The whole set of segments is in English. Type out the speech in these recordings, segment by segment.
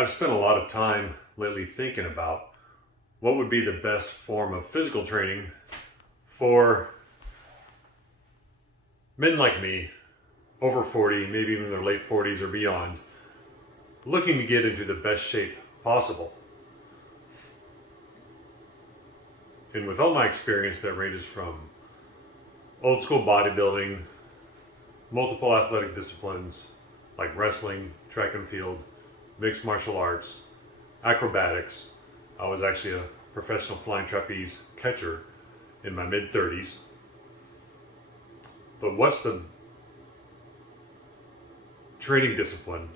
I've spent a lot of time lately thinking about what would be the best form of physical training for men like me, over 40, maybe even their late 40s or beyond, looking to get into the best shape possible. And with all my experience that ranges from old school bodybuilding, multiple athletic disciplines like wrestling, track and field, mixed martial arts, acrobatics. I was actually a professional flying trapeze catcher in my mid 30s. But what's the training discipline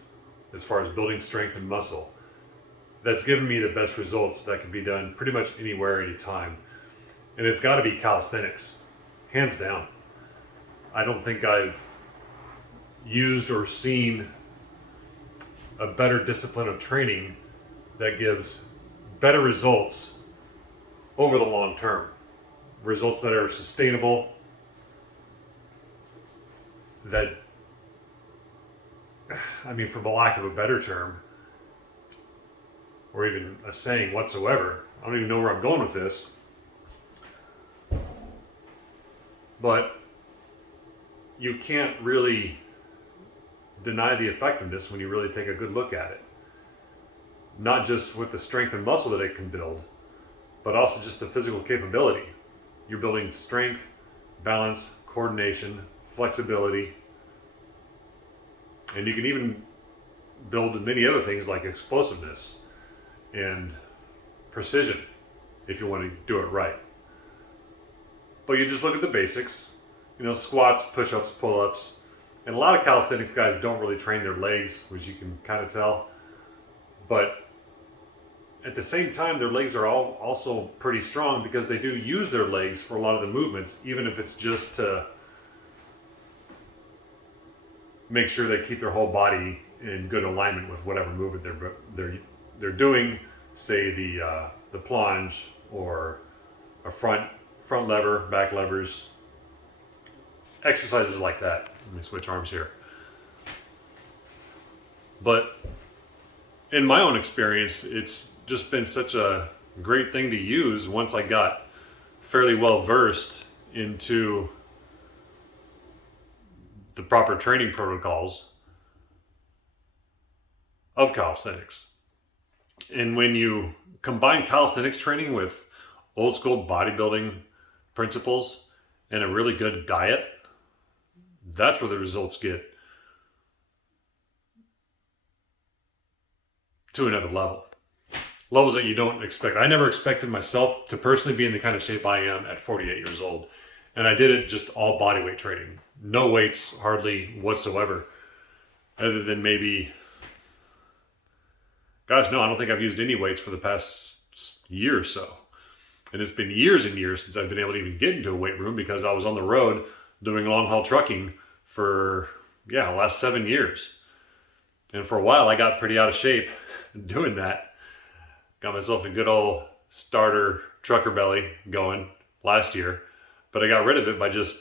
as far as building strength and muscle that's given me the best results that can be done pretty much anywhere, anytime? And it's got to be calisthenics, hands down. I don't think I've used or seen a better discipline of training that gives better results over the long term. Results that are sustainable, that, for the lack of a better term, or even a saying whatsoever, I don't even know where I'm going with this, but you can't really deny the effectiveness when you really take a good look at it. Not just with the strength and muscle that it can build, but also just the physical capability. You're building strength, balance, coordination, flexibility, and you can even build many other things like explosiveness and precision if you want to do it right. But you just look at the basics, squats, push-ups, pull-ups, and a lot of calisthenics guys don't really train their legs, which you can kind of tell. But at the same time, their legs are all also pretty strong because they do use their legs for a lot of the movements, even if it's just to make sure they keep their whole body in good alignment with whatever movement they're doing. Say the plunge or a front lever, back levers, exercises like that. Let me switch arms here. But in my own experience, it's just been such a great thing to use once I got fairly well versed into the proper training protocols of calisthenics. And when you combine calisthenics training with old school bodybuilding principles and a really good diet, that's where the results get to another level. Levels that you don't expect. I never expected myself to personally be in the kind of shape I am at 48 years old. And I did it just all body weight training. No weights, hardly whatsoever. Other than maybe, I don't think I've used any weights for the past year or so. And it's been years and years since I've been able to even get into a weight room because I was on the road doing long haul trucking for, the last 7 years. And for a while, I got pretty out of shape doing that. Got myself a good old starter trucker belly going last year. But I got rid of it by just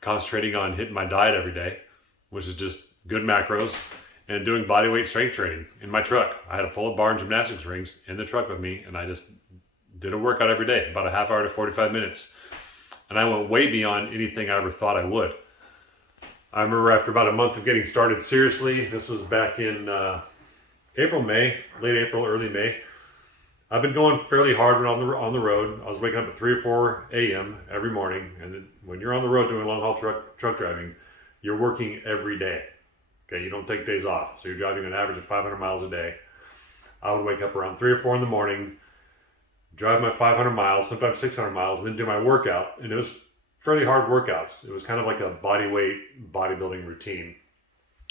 concentrating on hitting my diet every day, which is just good macros, and doing bodyweight strength training in my truck. I had a pull-up bar and gymnastics rings in the truck with me, and I just did a workout every day, about a half hour to 45 minutes. And I went way beyond anything I ever thought I would. I remember after about a month of getting started seriously, this was back in late April, early May. I've been going fairly hard when on the road. I was waking up at 3 or 4 a.m. every morning, and then when you're on the road doing long haul truck driving, you're working every day. Okay, you don't take days off, so you're driving an average of 500 miles a day. I would wake up around 3 or 4 in the morning, drive my 500 miles, sometimes 600 miles, and then do my workout. And it was fairly hard workouts. It was kind of like a body weight bodybuilding routine,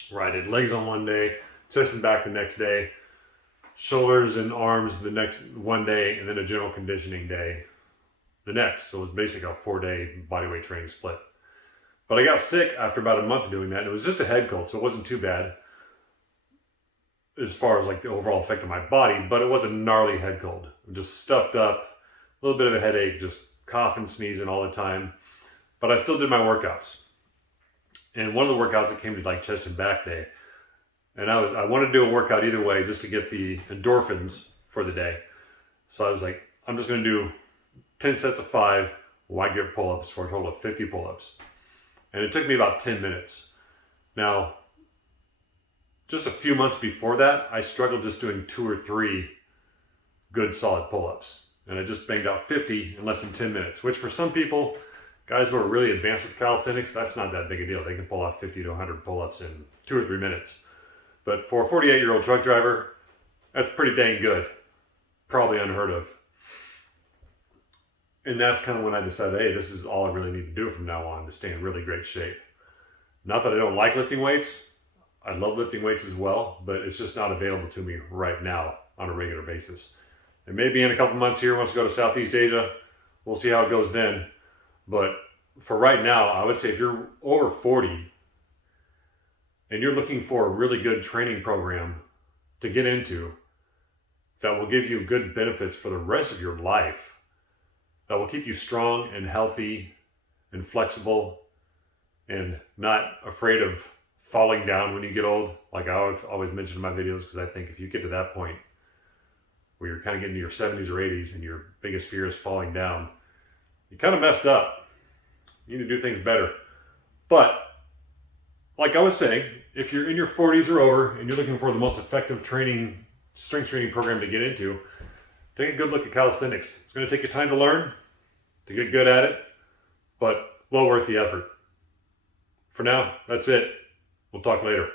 where I did legs on one day, chest and back the next day, shoulders and arms the next one day, and then a general conditioning day the next. So it was basically a 4-day bodyweight training split. But I got sick after about a month of doing that, and it was just a head cold, so it wasn't too bad as far as like the overall effect on my body, but it was a gnarly head cold. Just stuffed up, a little bit of a headache, just coughing, sneezing all the time. But I still did my workouts. And one of the workouts that came to like chest and back day, And I wanted to do a workout either way just to get the endorphins for the day. So I was like, I'm just going to do 10 sets of 5 wide grip pull-ups for a total of 50 pull-ups. And it took me about 10 minutes. Now, just a few months before that, I struggled just doing 2 or 3 good solid pull-ups. And I just banged out 50 in less than 10 minutes, which for some people, guys who are really advanced with calisthenics, that's not that big a deal. They can pull off 50 to 100 pull-ups in 2 or 3 minutes. But for a 48-year-old truck driver, that's pretty dang good. Probably unheard of. And that's kind of when I decided, hey, this is all I really need to do from now on to stay in really great shape. Not that I don't like lifting weights. I love lifting weights as well, but it's just not available to me right now on a regular basis. And maybe in a couple months here, once I go to Southeast Asia, we'll see how it goes then. But for right now, I would say if you're over 40 and you're looking for a really good training program to get into that will give you good benefits for the rest of your life, that will keep you strong and healthy and flexible and not afraid of falling down when you get old, like I always mention in my videos, because I think if you get to that point where you're kind of getting to your 70s or 80s and your biggest fear is falling down, you kind of messed up. You need to do things better. But like I was saying, if you're in your 40s or over and you're looking for the most effective strength training program to get into, take a good look at calisthenics. It's going to take you time to learn, to get good at it, but well worth the effort. For now, that's it. We'll talk later.